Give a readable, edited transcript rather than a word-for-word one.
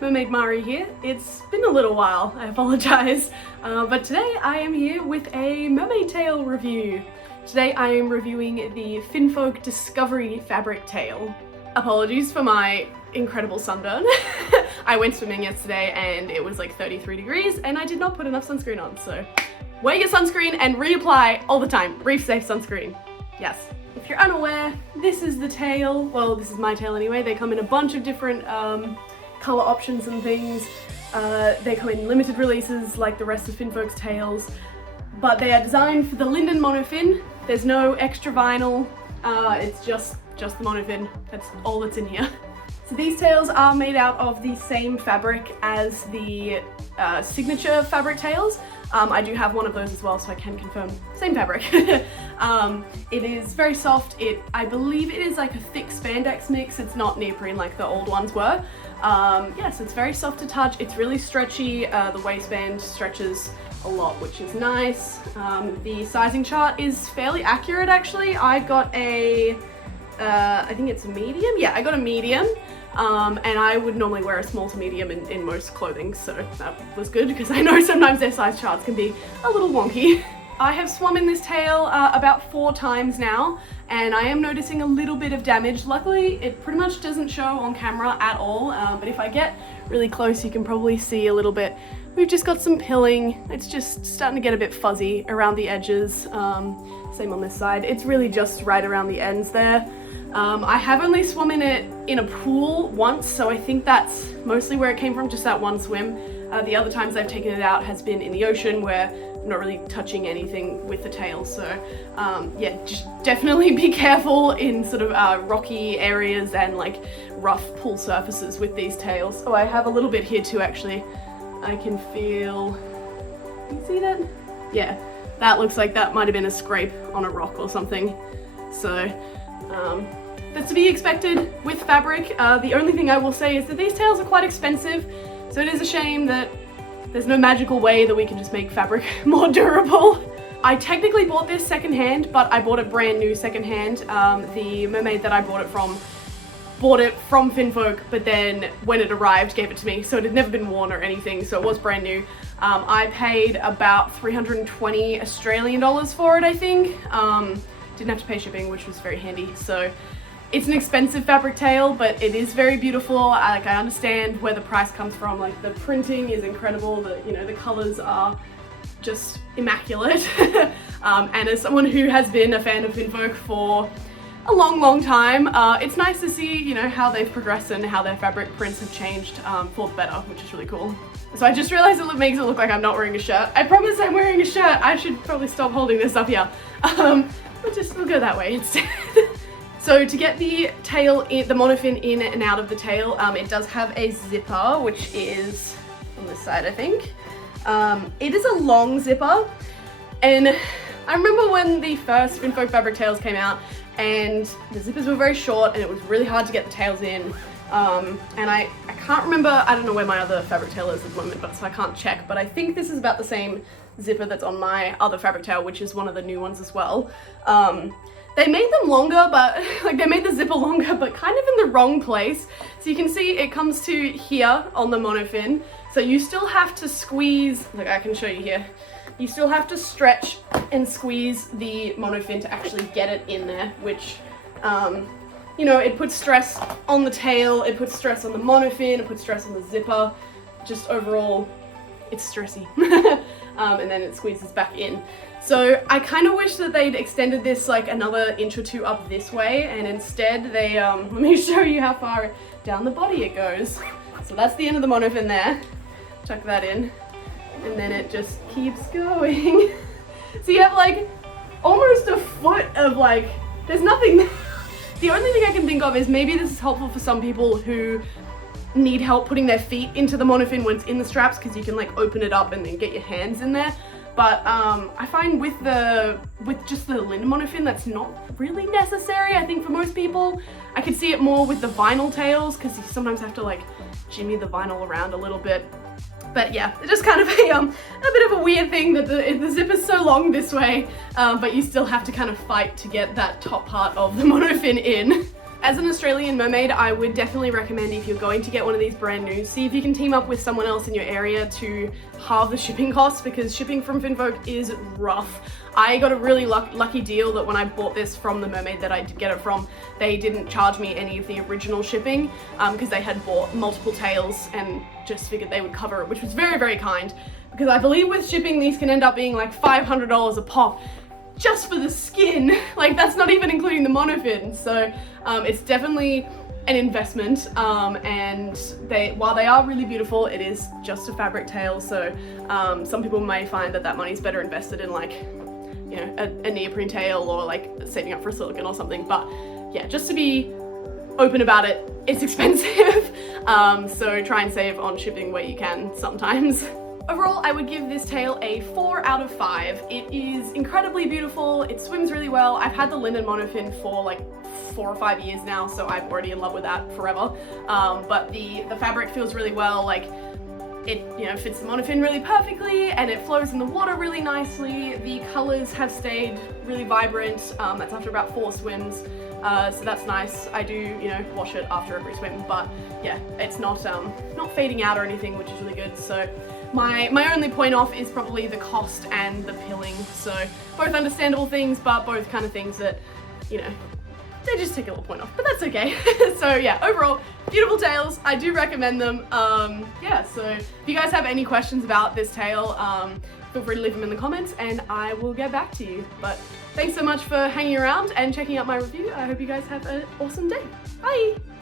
Mermaid Mari here. It's been a little while, I apologise, but today I am here with a mermaid tail review. Today I am reviewing the Finfolk Discovery Fabric Tail. Apologies for my incredible sunburn. I went swimming yesterday and it was like 33 degrees and I did not put enough sunscreen on, so wear your sunscreen and reapply all the time. Reef safe sunscreen. Yes. If you're unaware, this is the tail. Well, this is my tail anyway. They come in a bunch of different colour options and things. They come in limited releases like the rest of Finfolk's tails, but they are designed for the Linden monofin. There's no extra vinyl. It's just the monofin. That's all that's in here. So these tails are made out of the same fabric as the signature fabric tails. I do have one of those as well, so I can confirm same fabric. It is very soft. I believe it is like a thick spandex mix. It's not neoprene like the old ones were. Yes, it's very soft to touch. It's really stretchy. The waistband stretches a lot, which is nice. The sizing chart is fairly accurate actually. I got a, I think it's a medium. Yeah, I got a medium. And I would normally wear a small to medium in most clothing, so that was good because I know sometimes their size charts can be a little wonky. I have swum in this tail about 4 times now, and I am noticing a little bit of damage. Luckily, it pretty much doesn't show on camera at all, but if I get really close, you can probably see a little bit. We've just got some pilling. It's just starting to get a bit fuzzy around the edges. Same on this side. It's really just right around the ends there. I have only swum in it in a pool once, so I think that's mostly where it came from, just that one swim. The other times I've taken it out has been in the ocean where I'm not really touching anything with the tail, so yeah, just definitely be careful in sort of rocky areas and like rough pool surfaces with these tails. Oh, I have a little bit here too actually. I can feel, can you see that? Yeah, that looks like that might have been a scrape on a rock or something. So that's to be expected with fabric. The only thing I will say is that these tails are quite expensive, so it is a shame that there's no magical way that we can just make fabric more durable. I technically bought this secondhand, but I bought it brand new secondhand. The mermaid that I bought it from Finfolk, but then when it arrived gave it to me, so it had never been worn or anything, so it was brand new. I paid about 320 Australian dollars for it, I think. Didn't have to pay shipping, which was very handy. So it's an expensive fabric tail, but it is very beautiful. I understand where the price comes from. Like the printing is incredible. The colors are just immaculate. And as someone who has been a fan of Finfolk for a long time, it's nice to see, how they've progressed and how their fabric prints have changed for the better, which is really cool. So I just realized it makes it look like I'm not wearing a shirt. I promise I'm wearing a shirt. I should probably stop holding this up here. We'll go that way instead. So to get the tail, the monofin in and out of the tail, it does have a zipper, which is on this side, I think. It is a long zipper, and I remember when the first Finfolk fabric tails came out, and the zippers were very short, and it was really hard to get the tails in. And I can't remember, I don't know where my other fabric tail is at the moment, so I can't check, but I think this is about the same zipper that's on my other fabric tail, which is one of the new ones as well. They made them longer, but they made the zipper longer, but kind of in the wrong place. So you can see it comes to here on the monofin. So you still have to squeeze, like I can show you here. You still have to stretch and squeeze the monofin to actually get it in there, which, it puts stress on the tail, it puts stress on the monofin, it puts stress on the zipper. Just overall, it's stressy. And then it squeezes back in. So I kind of wish that they'd extended this like another inch or 2 up this way, and instead they, let me show you how far down the body it goes. So that's the end of the monofin there. Tuck that in, and then it just keeps going. So you have like almost a foot of like, there's nothing there. The only thing I can think of is maybe this is helpful for some people who need help putting their feet into the monofin when it's in the straps, because you can like open it up and then get your hands in there. But I find with just the Linden monofin, that's not really necessary. I think for most people, I could see it more with the vinyl tails, because you sometimes have to like jimmy the vinyl around a little bit. But yeah, it's just kind of a bit of a weird thing that the zip is so long this way, but you still have to kind of fight to get that top part of the monofin in. As an Australian mermaid, I would definitely recommend, if you're going to get one of these brand new, see if you can team up with someone else in your area to halve the shipping costs, because shipping from Finfolk is rough. I got a really lucky deal that when I bought this from the mermaid that I did get it from, they didn't charge me any of the original shipping because they had bought multiple tails and just figured they would cover it, which was very, very kind, because I believe with shipping these can end up being like $500 a pop just for the skin. Like, that's not even including the monofin. So it's definitely an investment, and while they are really beautiful, it is just a fabric tail, so some people may find that money's better invested in, like, you know, a neoprene tail, or like saving up for a silicone or something. But yeah, just to be open about it, it's expensive. So try and save on shipping where you can sometimes. Overall, I would give this tail a 4 out of 5. It is incredibly beautiful, it swims really well. I've had the linen monofin for like 4 or 5 years now, so I'm already in love with that forever. But the fabric feels really well, like it, you know, fits the monofin really perfectly, and it flows in the water really nicely. The colors have stayed really vibrant. That's after about 4 swims. So that's nice. I do, you know, wash it after every swim, but yeah, it's not fading out or anything, which is really good. So my only point off is probably the cost and the pilling. So both understandable things, but both kind of things that, you know, they just take a little point off, but that's okay. So yeah, overall, beautiful tails. I do recommend them. Yeah, so if you guys have any questions about this tail, feel free to leave them in the comments and I will get back to you. But thanks so much for hanging around and checking out my review. I hope you guys have an awesome day. Bye!